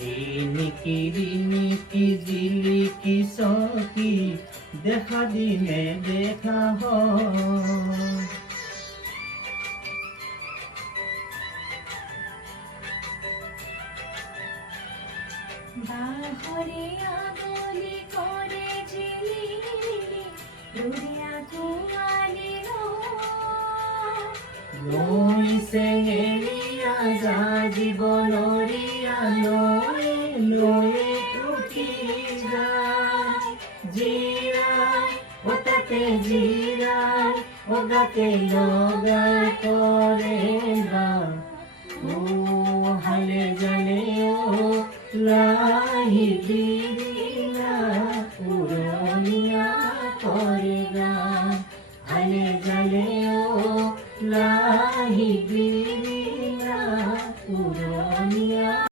রিমিকি ঝিলিকি সখী দেখা দিনে দেখা হয়। বাহরে আগলি করে ঝিলিমিলি রুদিয়া কুমালি নইছে এলিয়া যা জীবনরিয়া নয়ে নয়ে উঠি যায় জিরায় ওটাতে জিরায় ওগাতে লগা করে না ও হালে জানে ও লাহি দিলা পুরনিয়া করে গান হালে জানে ও লাহি দিলা